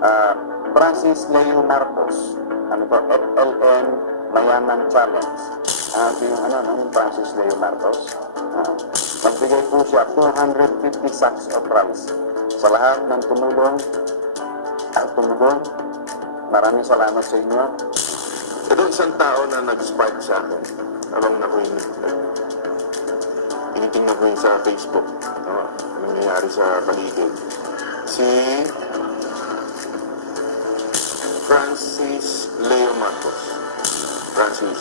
uh, Francis Leo Marcos, ano po, FLN Mayaman Challenge. Yung Francis Leo Marcos, magbigay po siya 250 sacks of rice sa lahat ng tumulong at tumulong. Maraming salamat sa inyo. Ito isang tao na nag-spark sa akin. Abang na ko tinitingnan ko yun sa Facebook. Ano nangyayari sa paligid. Si Francis Leo Marcos. Francis,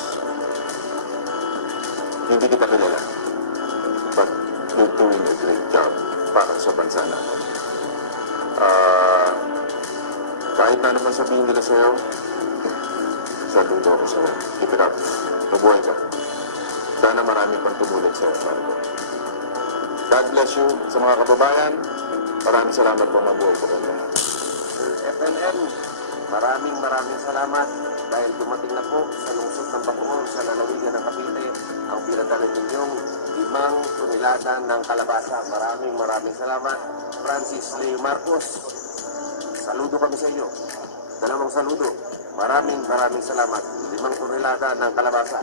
hindi kita kilala. But you're doing a great job para sa bansa natin. Kahit na naman sabihin nila sa'yo, saludo ako sa'yo. Keep it up. Mabuhay ka. Sana marami pang tumulad sa'yo, Marco. God bless you sa mga kababayan. Maraming salamat po, mabuhay po kayo. FNM, maraming salamat dahil dumating na po sa lungsod ng Bacoor sa lalawigan ng Cavite ang pinadala ninyong 5 tonelada ng kalabasa. Maraming salamat. Francis Leo Marcos, saludo kami sa iyo. Dalawang saludo. Maraming salamat. 5 tonelada ng kalabasa.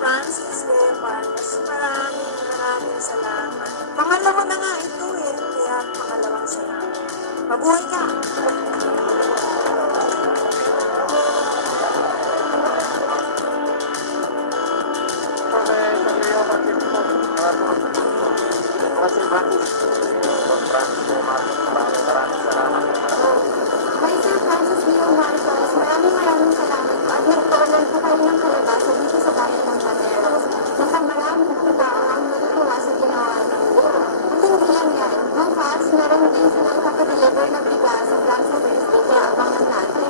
Francis Leo Marcos, maraming salamat. Pangalawa na nga ito kaya pangalawang salamat. Mabuhay ka! Kay Sir Francis Leo Marcos, maraming salamat po at nagpaulan po kayo ng kalabasa dito sa bayan ng Pateros. Maraming po tao ang natutuwa sa ginawa niyo. At hindi lang yan, bukas meron din silang kapag-deliver na bigas sa Black sa Thursday kaya abangan natin.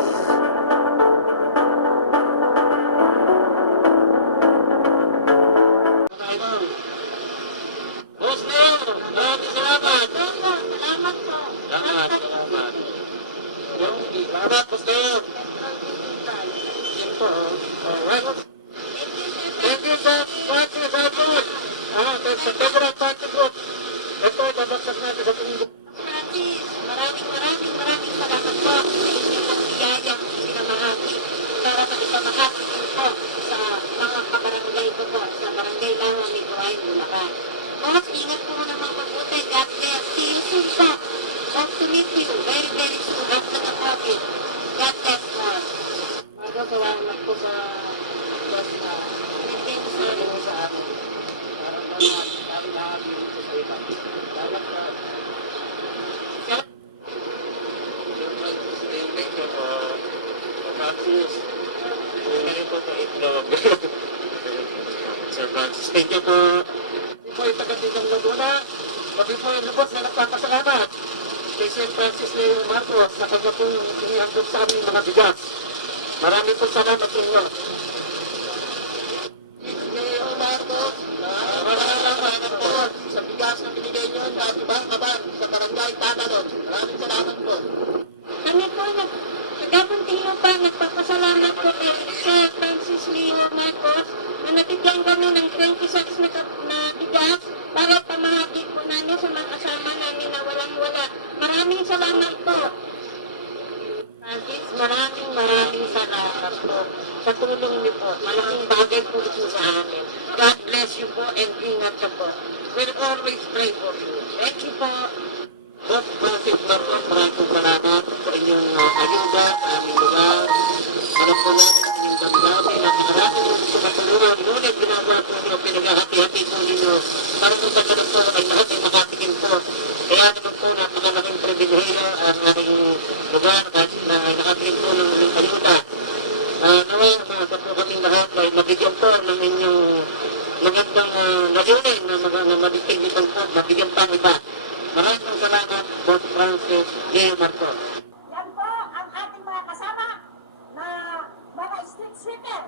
Maraming salamat po sa inyong biyayang sinamahagi para sa isamahagi po sa mga kabarangay ko po, sa barangay Lawang ni Buhay, Bulacan. Boss, ingat po naman mabuti. God bless. See you soon po. Hope to meet you very soon after the COVID. God bless po. Salamat po sa boss na maintain sa amin sa amin. Para lahat dito sa iba. Salamat po. Sir Francis, thank you po. Hindi po yung taga-tigang Laguna, pati po yung lubos na nagpapasalamat kay Sir Francis Leo Marcos sa kanya po inihandog sa aming mga bigas. Maraming po salamat sa inyo. Leo Marcos, maraming salamat po sa bigas na binigay nyo sa ibang kaban sa barangay Tatalon. Maraming salamat po. Kami po nagkapuntingo pa, nagpapasalamat po kay Sir Francis Leo Marcos na nabigyan kami ng 26 na bigas para pamahagi po namin sa mga kasama namin na walang-wala. Maraming salamat po. Francis, maraming salamat po sa tulong niyo po. Malaking bagay po ito sa amin. God bless you po and ingat ka po. We'll always pray for you. Thank you po. Boss Francis Marcos, maraming salamat sa inyong ayuda sa aming lugar. Alam po natin sa inyong damdamin at marami po gusto matulungan. Ngunit ginagawa po ninyo, pinaghahati-hati po ninyo para kung sa ganun po ay lahat ay makatikin po. Kaya naman po napakalaking pribilehiyo ang ating lugar at nakatikin po ng ayuda. Naway, sa po kaming lahat ay mabigyan po ng inyong magandang layunin na mabigyan po, mabigyan pang iba. Maraming salamat, Boss Francis Leo Marcos. Yan po ang ating mga kasama na mga street sweeper,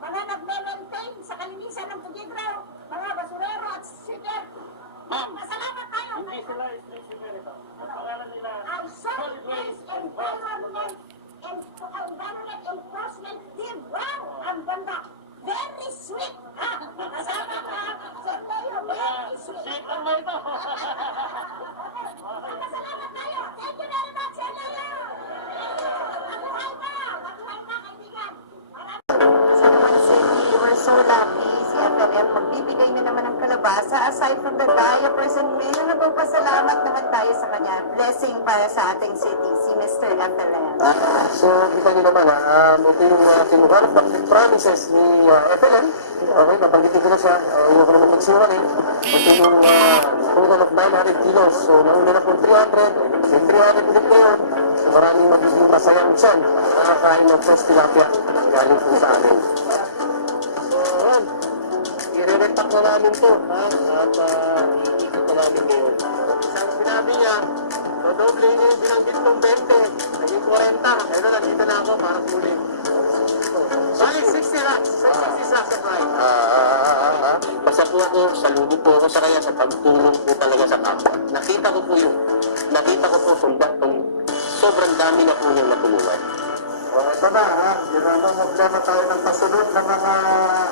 mga nagme-maintain sa kalinisan ng Tugigraw, mga basurero at sweeper. Masalamat tayo. Hindi sila street sweeper ito. Ang pangalan nila, Solid Waste Environment and maganda. Very sweet. Ha? Kasama ka, Sir Mayor, very sweet. Sweet ang may ito. Salamat tayo. Thank you very much, Sir Mayor. Mabuhay ka. Mabuhay ka, kaibigan. Sa naman City, we're so lucky si FNM magbibigay na naman ng kalabasa. Aside from the diapers and meal, nagpapasalamat naman tayo sa kanya. Blessing para sa ating city, si Mr. FLM. So, kita nyo naman, ito yung kinuha ng promises ni FLM. Okay, napanggitin ko na siya. Huwag ko naman magsiwan eh. Ito yung total of 900 kilos. So, nauna na kung 300. May 300 ulit ngayon. So, maraming magiging masayang tiyan. Nakakain ng fresh tilapia. Galing po sa amin. So, yun. I-re-repack na namin to. At iikot na namin ngayon. Isang sinabi niya, dodoble niya yung binanggit kong 20. Naging 40. Ayun na, nandito na ako para sulit. Balik 60 na. 60 sa price. Basta po ako, saludo po ako sa kanya sa pagtulong po talaga sa kapwa. Nakita ko po kung sobrang dami na po niyang natulungan. Ito na, yun ang problema tayo ng pasunod ng mga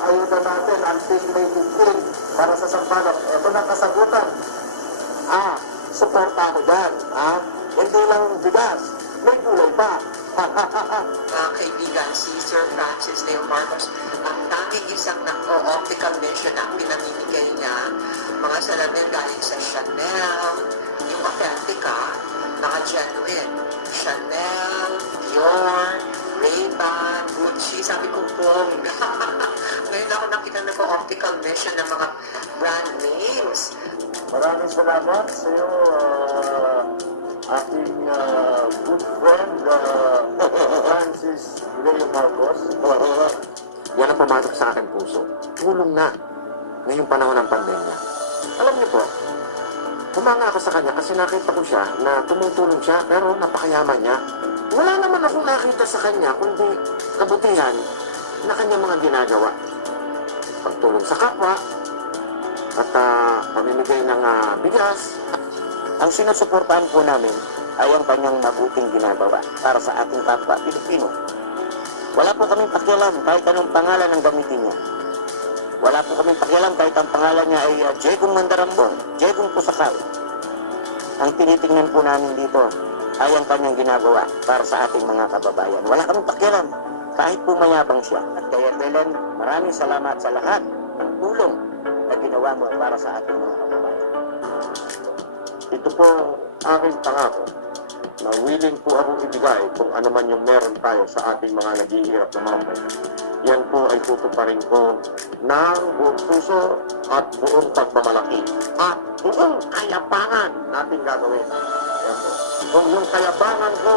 ayuda natin until May 15 para sa Sampaloc. Ito na kasagutan. Suporta ako dyan. Hindi lang bigas, may gulay pa. Mga kaibigan, si Sir Francis Leo Marcos, ang tanging isang optical mission na pinamimigay niya, mga salamin galing sa Chanel, yung authentic naka-genuine. Chanel, Dior, Ray-Ban, Gucci, sabi ko pong. Ngayon ako nakita na po optical mission ng mga brand names. Maraming salamat sa iyo, aking good friend, Francis Leo Marcos. Yan ang pumasok sa akin puso. Tulong na ngayong panahon ng pandemya. Alam niyo po, humanga ako sa kanya kasi nakita ko siya na tumutulong siya pero napakayaman niya. Wala naman akong nakita sa kanya kundi kabutihan na kanyang mga ginagawa. Pagtulong sa kapwa at pamimigay ng bigas. Ang sinusuportahan po namin ay ang kanyang mabuting ginagawa para sa ating kapwa Pilipino. Wala po kaming pakialam kahit anong pangalan ang gamitin niya. Wala po kaming pakialam kahit ang pangalan niya ay Jegong Mandarambon, Jegong Pusakal. Ang tinitingnan po namin dito ay ang kanyang ginagawa para sa ating mga kababayan. Wala kaming pakialam kahit po mayabang siya. At kaya Helen, maraming salamat sa lahat ng tulong na ginawa mo para sa ating mga kababayan. Ito po aking pangako na willing po akong ibigay kung ano man yung meron tayo sa ating mga naghihirap na mamamayan. Yan po ay tutuparin ko ng buong puso at buong pagmamalaki at buong kayabangan natin gagawin. Yan po. Kung yung kayabangan ko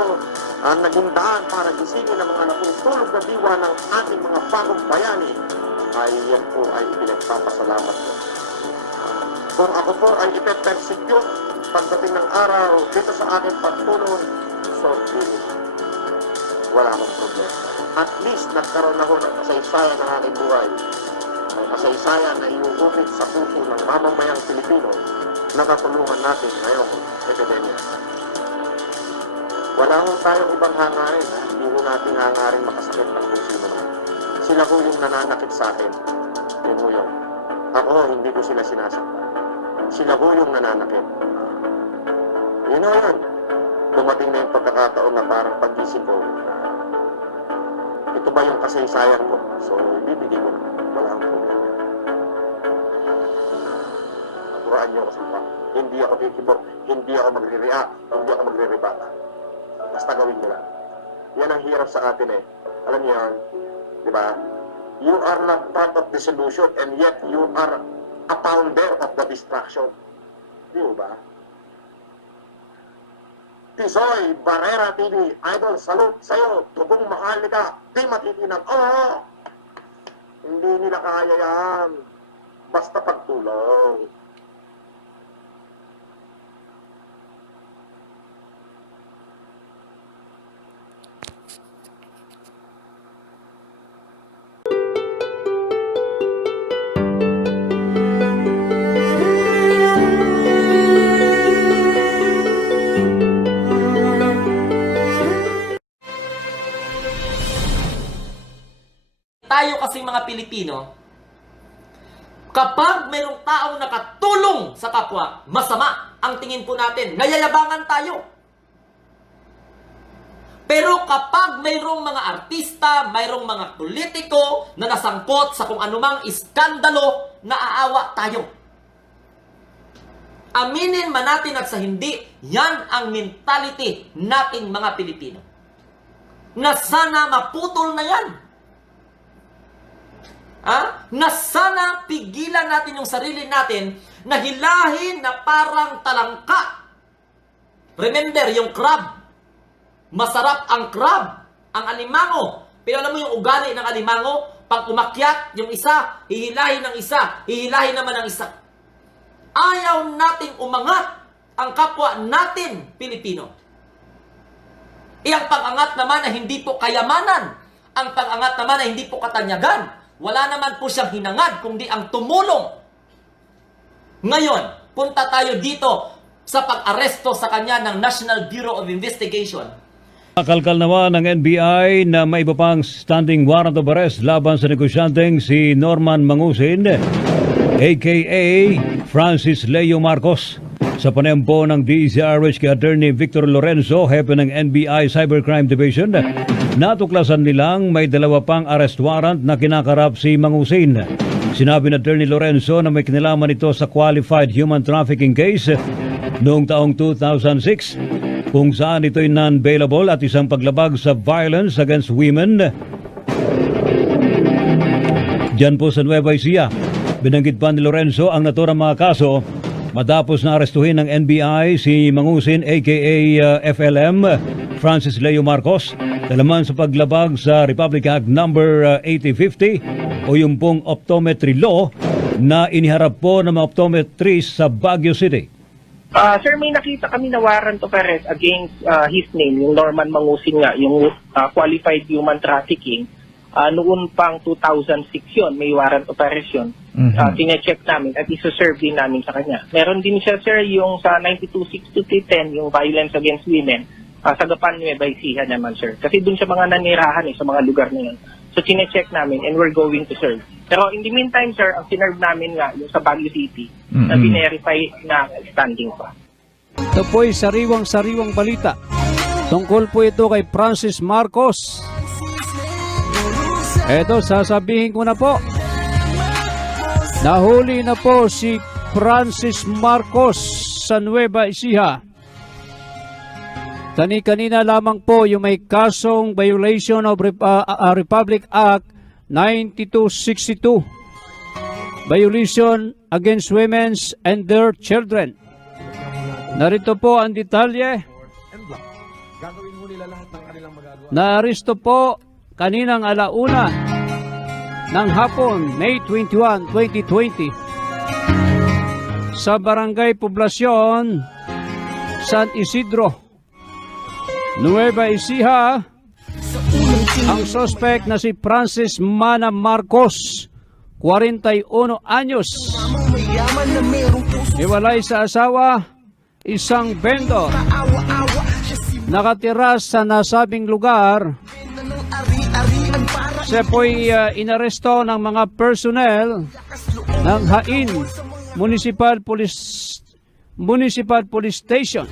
ang naging daan para gisingin ang mga natutulog na diwa ng ating mga bagong bayani, ay yan po ay pinagpapasalamat ko. Kung ako po ay ipe-persecute pagdating ng araw dito sa aking pagtulong, so wala akong problema. At least nagkaroon ako ng kasaysayan ng aking buhay. Ang kasaysayan na iuukit sa puso ng mamamayang Pilipino na katulungan natin ngayong epidemya. Wala akong tayong ibang hangarin. Hindi ko natin hangarin makasakit ng kung sino man. Sila ko yung nananakit sa akin. Yun ho yun. Ako, hindi ko sila sinasaktan. Sila ko yung nananakit. Yun ho yun. Dumating na yung pagkakataon na parang pag-isip ko, ito ba yung kasaysayan ko? So, ibibigay ko na. Wala akong problema. Naturaan niyo ako sa hindi ako kikibok, hindi ako magre-react, hindi ako magre-rebata. Basta gawin mo lang. Yan ang hirap sa atin eh. Alam niyo yan, di ba? You are not part of the solution and yet you are a founder of the destruction. Di ba? Tisoy, Barrera TV, idol, salute sa'yo. Tubong mahal ka, di matitinag. Oo! Hindi nila kaya yan. Basta pagtulong. Tayo kasing mga Pilipino, kapag mayroong taong nakatulong sa kapwa, masama ang tingin po natin. Nayayabangan tayo. Pero kapag mayroong mga artista, mayroong mga politiko na nasangkot sa kung anumang iskandalo, naaawa tayo. Aminin man natin at sa hindi, yan ang mentality nating mga Pilipino. Na sana maputol na yan. Na sana pigilan natin yung sarili natin na hilahin na parang talangka. Remember, yung crab. Masarap ang crab, ang alimango. Pero alam mo yung ugali ng alimango? Pag umakyat, yung isa, hihilahin ng isa, hihilahin naman ng isa. Ayaw nating umangat ang kapwa natin, Pilipino. Ang pag-angat naman na hindi po kayamanan. Ang pag-angat naman na hindi po katanyagan. Wala naman po siyang hinangad, kundi ang tumulong. Ngayon, punta tayo dito sa pag-aresto sa kanya ng National Bureau of Investigation. Kalkal naman ng NBI na may iba pang standing warrant of arrest laban sa negosyanteng si Norman Mangusin, aka Francis Leo Marcos. Sa panempo ng DZRH kay Attorney Victor Lorenzo, hepe ng NBI Cybercrime Division, natuklasan nilang may dalawa pang arrest warrant na kinakarap si Mangusin. Sinabi ni Attorney Lorenzo na may kinalaman ito sa qualified human trafficking case noong taong 2006 kung saan ito'y non-bailable at isang paglabag sa violence against women. Diyan po sa Nueva Ecija, binanggit pa ni Lorenzo ang naturang mga kaso matapos na arestuhin ng NBI si Mangusin aka FLM Francis Leo Marcos kalaman sa paglabag sa Republic Act No. 8050 o yung pong optometry law na iniharap po ng mga optometrist sa Baguio City. Sir, may nakita kami na warrant of arrest against his name, yung Norman Mangusin nga, yung qualified human trafficking. Noon pang 2006 yun, may warrant of arrest yun. Tine-check namin at isa-serve din namin sa kanya. Meron din siya, sir, yung sa 926210, yung violence against women, sa Gapan Nueva Ecija naman, sir. Kasi dun siya mga nanirahan sa mga lugar na yun. So, tine-check namin and we're going to serve. Pero in the meantime, sir, ang sinerve namin nga yung sa Baguio City na binerify na standing pa. Ito po'y sariwang-sariwang balita. Tungkol po ito kay Francis Marcos. Eto, sasabihin ko na po. Nahuli na po si Francis Marcos sa Nueva Ecija. Kanina lamang po yung may kasong violation of Republic Act 9262. Violation against women and their children. Narito po ang detalye. Naaresto po kaninang alauna ng hapon, May 21, 2020 sa Barangay Poblacion, San Isidro, Nueva Ecija, ang suspect na si Francis Mana Marcos, 41 anyos. Iwalay sa asawa, isang vendor. Nakatira sa nasabing lugar. Siya po'y inaresto ng mga personnel ng Hain Municipal Police Station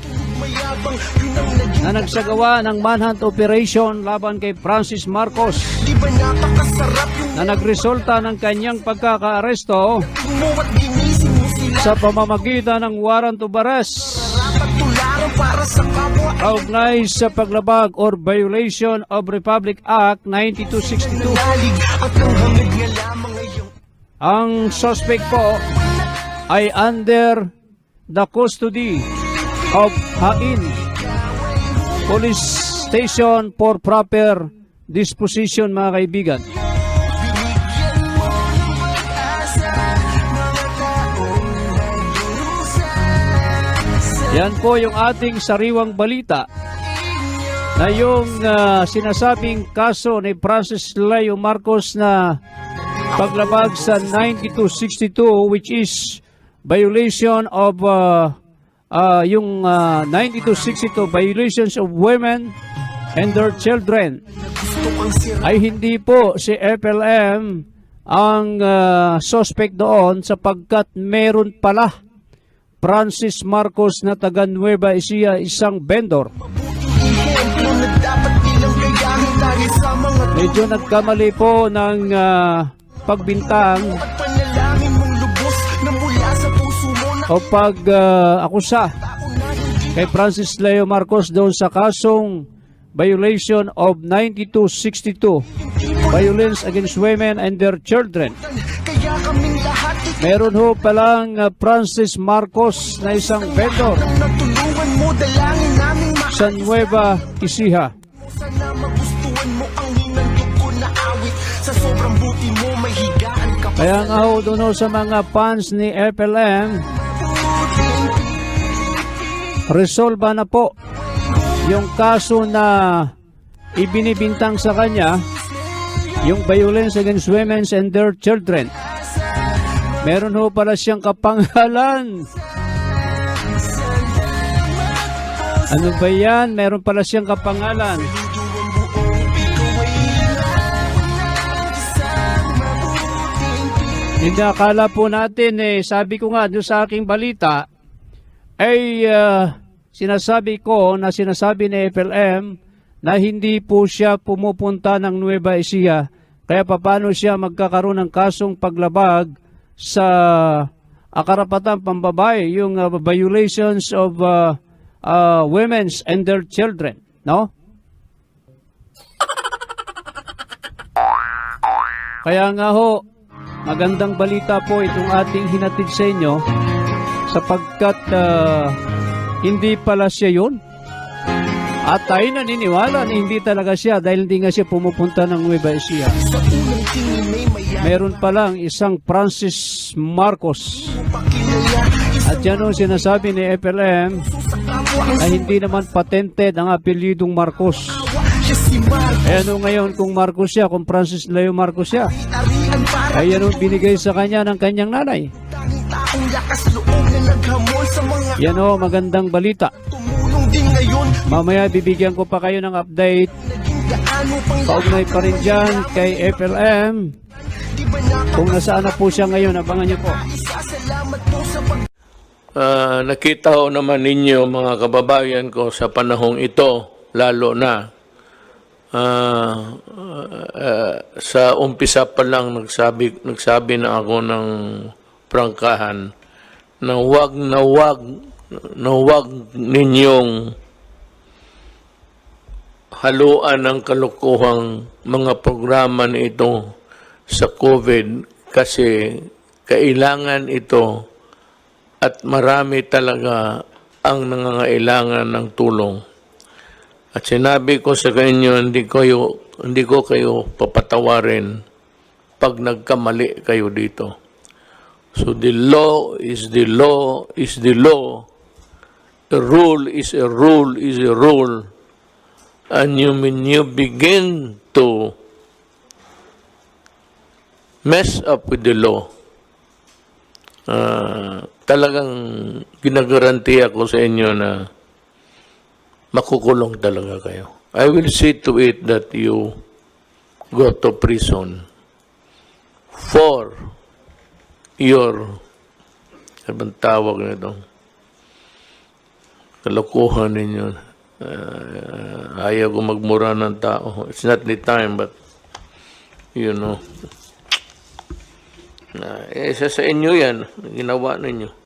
na nagsagawa ng manhunt operation laban kay Francis Marcos na nagresulta ng kanyang pagkakaaresto sa pamamagitan ng warrant of arrest kaugnay sa paglabag or violation of Republic Act 9262. Ang suspect po ay under the custody of Hain Police Station for proper disposition, mga kaibigan. Yan po yung ating sariwang balita na yung sinasabing kaso ni Francis Leo Marcos na paglabag sa 9262, which is violation of yung 9262, violations of women and their children. ay hindi po si FLM ang suspect doon sapagkat meron pala Francis Marcos na taga Nueva Ecija, isang vendor. Medyo nagkamali po ng pagbintang o pag-akusa kay Francis Leo Marcos doon sa kasong violation of 9262, Violence Against Women and Their Children. Meron ho palang Francis Marcos na isang vendor sa Nueva Ecija. Kaya nga ho doon sa mga fans ni FLM, resolba na po yung kaso na ibinibintang sa kanya, yung violence against women and their children. Meron ho pala siyang kapangalan. Ano ba yan? Meron pala siyang kapangalan. Hindi akala po natin sabi ko nga doon sa aking balita ay sinasabi ko na sinasabi ni FLM na hindi po siya pumupunta ng Nueva Ecija. Kaya paano siya magkakaroon ng kasong paglabag sa karapatan pambabae, yung violations of women's and their children, no? Kaya nga ho, magandang balita po itong ating hinatid sa inyo sapagkat hindi pala siya yun. At tayo naniniwala na hindi talaga siya dahil hindi nga siya pumupunta ng Nueva Ecija. Meron palang isang Francis Marcos. At yan ang sinasabi ni FLM na hindi naman patented ang apelyidong Marcos. Ayan o ngayon kung Marcos siya, kung Francis Leo Marcos siya, ay yan o binigay sa kanya ng kanyang nanay. Yan o magandang balita. Mamaya bibigyan ko pa kayo ng update. Paugnay pa rin dyan kay FLM. Kung nasaan na po siya ngayon, abangan niyo po. Nakita ko naman ninyo mga kababayan ko sa panahong ito, lalo na sa umpisa pa lang nagsabi na ako ng prangkahan na wag ninyong haluan ng kalukuhang mga programa nito sa COVID kasi kailangan ito at marami talaga ang nangangailangan ng tulong. At sinabi ko sa inyo, hindi ko kayo papatawarin pag nagkamali kayo dito. So the law is the law is the law. A rule is a rule is a rule. And when you begin to mess up with the law, talagang ginagarantiya ko sa inyo na makukulong talaga kayo. I will see to it that you go to prison for your, anong tawag nito, kalokohan ninyo. Ayaw ko magmura ng tao. It's not the time, but you know, isa sa inyo yan, ginawa ninyo.